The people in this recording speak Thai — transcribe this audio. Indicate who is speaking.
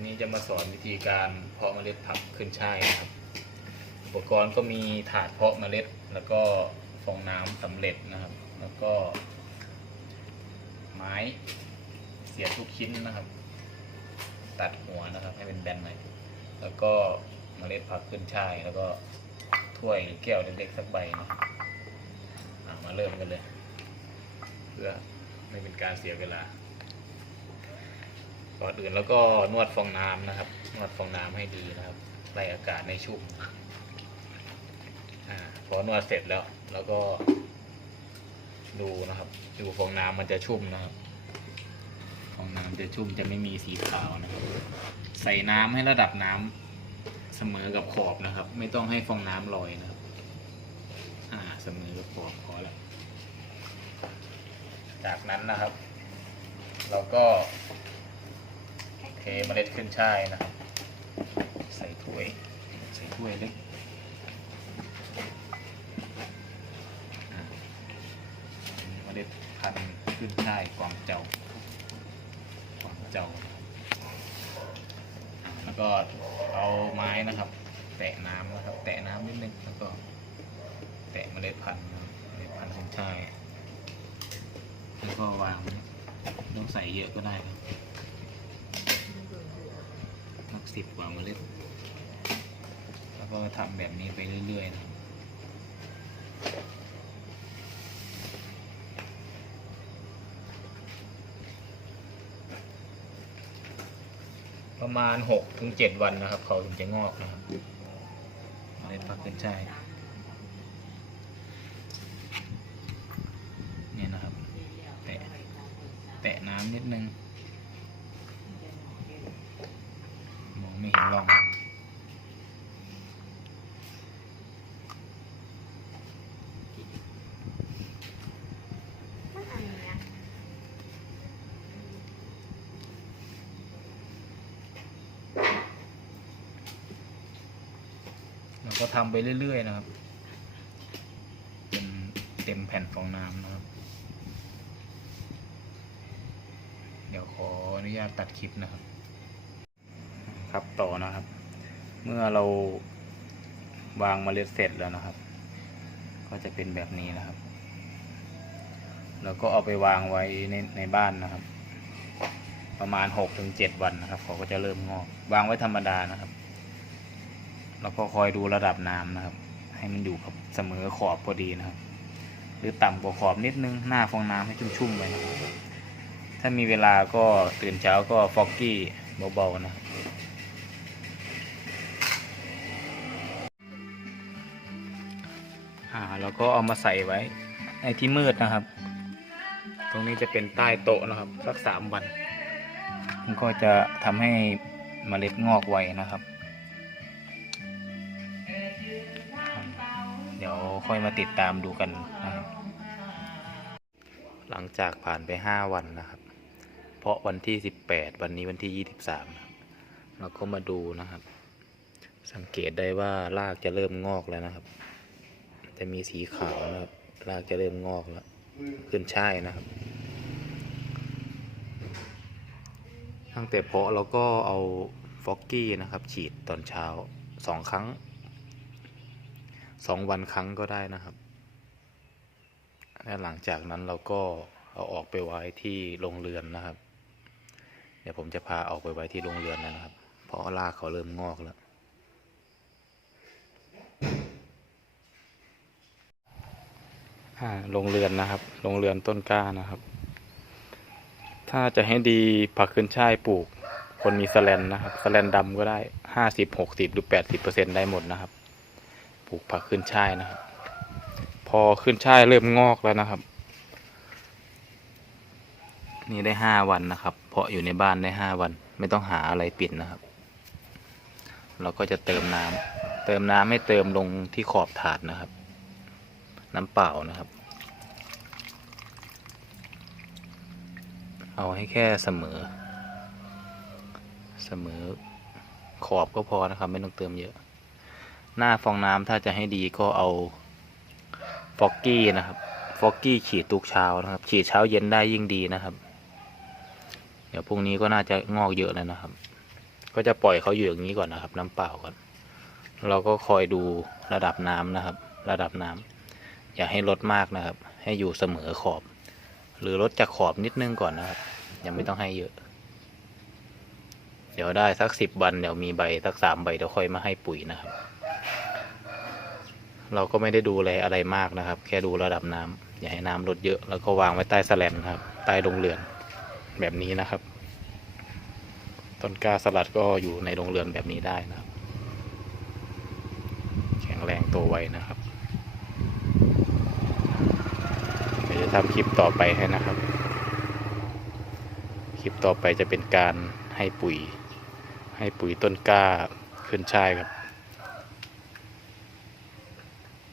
Speaker 1: วันนี้จะมาสอนวิธีการเพาะเมล็ดผักขึ้นช่ายนะครับ อุปกรณ์ก็มีถาดเพาะเมล็ด แล้วก็ฟองน้ำสำเร็จนะครับ แล้วก็ ไม้เสียบทุกชิ้นนะครับ ตัดหัวนะครับ ให้เป็นแบนหน่อยแล้วก็เมล็ดผักขึ้นช่ายแล้วก็ถ้วยหรือแก้วเล็กๆสักใบนะมาเริ่มกันเลย เพื่อไม่เป็นการเสียเวลา ก่อนอื่นแล้วก็นวดฟองน้ำนะครับ นวดฟองน้ำให้ดีนะครับไล่อากาศในชุ่มอพอนวดเสร็จแล้ว แล้วก็ ดูนะครับ ดูฟองน้ำมันจะชุ่มนะครับฟองน้ำจะชุ่มจะไม่มีสีขาวนะครับ ใส่น้ำให้ระดับน้ำเสมอกับขอบนะครับ ไม่ต้องให้ฟองน้ำลอยนะครับ อ่าเสมอกับขอบพอแล้วจากนั้นนะครับ เราก็ เทเมล็ดขึ้นช่ายนะ ใส่ถ้วย ใส่ถ้วยเล็กเมล็ดพันธุ์ขึ้นช่ายกวางเจ้ากวางเจ้า แล้วก็เอาไม้นะครับ แตะน้ำนะครับ แตะน้ำนิดนึงแล้วก็ แตะเมล็ดพันธุ์เมล็ดพันธุ์ขึ้นช่ายแล้วก็วางต้องใส่เยอะก็ได้ครับ สิบกว่าเมล็ด แล้วก็ทำแบบนี้ไปเรื่อยๆนะประมาณหกถึงเจ็ดวันนะครับ เขาถึงจะงอกนะครับเมล็ดพักขึ้นช่ายเนี่ยนะครับ แตะแตะน้ำนิดนึง มองเราก็ทำไปเรื่อย ๆ นะครับ เป็นเต็มแผ่นฟองน้ำนะครับ เดี๋ยวขออนุญาตตัดคลิปนะครับ ครับต่อนะครับ เมื่อเราวางเมล็ดเสร็จแล้วนะครับ ก็จะเป็นแบบนี้นะครับ แล้วก็เอาไปวางไว้ในในบ้านนะครับ ประมาณหกถึงเจ็ดวันนะครับเขาก็จะเริ่มงอก วางไว้ธรรมดานะครับ แล้วก็คอยดูระดับน้ำนะครับ ให้มันอยู่กับเสมอขอบพอดีนะครับ หรือต่ำกว่าขอบนิดนึงหน้าฟองน้ำให้ชุ่มๆไปนะครับถ้ามีเวลาก็ตื่นเช้าก็ฟอกกี้เบาๆนะครับ อ่าแล้วก็เอามาใส่ไว้ในที่มืดนะครับ ตรงนี้จะเป็นใต้โต๊ะนะครับสักสามวันมันก็จะทำให้เมล็ดงอกไวนะครับ เดี๋ยวค่อยมาติดตามดูกันนะครับ หลังจากผ่านไปห้าวันนะครับ เพราะวันที่สิบแปดวันนี้วันที่ยี่สิบสามเราก็มาดูนะครับ สังเกตได้ว่า รากจะเริ่มงอกแล้วนะครับ จะมีสีขาวนะครับรากจะเริ่มงอกแล้วขึ้นช่ายนะครับ ตั้งแต่เพาะเราก็เอาฟอกกี้นะครับ ฉีดตอนเช้าสองครั้งสองวันครั้งก็ได้นะครับและหลังจากนั้นเราก็เอาออกไปไว้ที่โรงเรือนนะครับ เดี๋ยวผมจะพาออกไปไว้ที่โรงเรือนนะครับ เพราะรากเขาเริ่มงอกแล้ว อ่าโรงเรือนนะครับโรงเรือนต้นกล้านะครับ ถ้าจะให้ดีผักขึ้นช่ายปลูก คนมีสแลนนะครับสแลนดำก็ได้ห้าสิบหกสิบหรือแปดสิบเปอร์เซ็นได้หมดนะครับ ปลูกผักขึ้นช่ายนะครับ พอขึ้นช่ายเริ่มงอกแล้วนะครับ นี่ได้ห้าวันนะครับ เพาะอยู่ในบ้านได้ห้าวัน ไม่ต้องหาอะไรปิดนะครับ เราก็จะเติมน้ำเติมน้ำไม่เติมลงที่ขอบถาดนะครับ น้ำเปล่านะครับ เอาให้แค่เสมอ เสมอขอบก็พอนะครับ ไม่ต้องเติมเยอะ หน้าฟองน้ำถ้าจะให้ดีก็เอาฟอกกี้นะครับฟอกกี้ฉีดทุกเช้านะครับ ฉีดเช้าเย็นได้ยิ่งดีนะครับ เดี๋ยวพรุ่งนี้ก็น่าจะงอกเยอะเลยนะครับ ก็จะปล่อยเขาอยู่อย่างนี้ก่อนนะครับ น้ำเปล่าก่อน เราก็คอยดูระดับน้ำนะครับ ระดับน้ำ อย่าให้ลดมากนะครับ ให้อยู่เสมอขอบ หรือลดจากขอบนิดนึงก่อนนะครับ ยังไม่ต้องให้เยอะ เดี๋ยวได้สักสิบวันเดี๋ยวมีใบสักสามใบเดี๋ยวค่อยมาให้ปุ๋ยนะครับ เราก็ไม่ได้ดูแลอะไรมากนะครับ แค่ดูระดับน้ำอย่าให้น้ำลดเยอะ แล้วก็วางไว้ใต้แสลนนะครับ ใต้โรงเรือนแบบนี้นะครับต้นกล้าสลัดก็อยู่ในโรงเรือนแบบนี้ได้นะครับ แข็งแรงโตไวนะครับ เดี๋ยวจะ ทำคลิปต่อไปให้นะครับ คลิปต่อไปจะเป็นการให้ปุ๋ย ให้ปุ๋ยต้นกล้าขึ้นช่ายครับ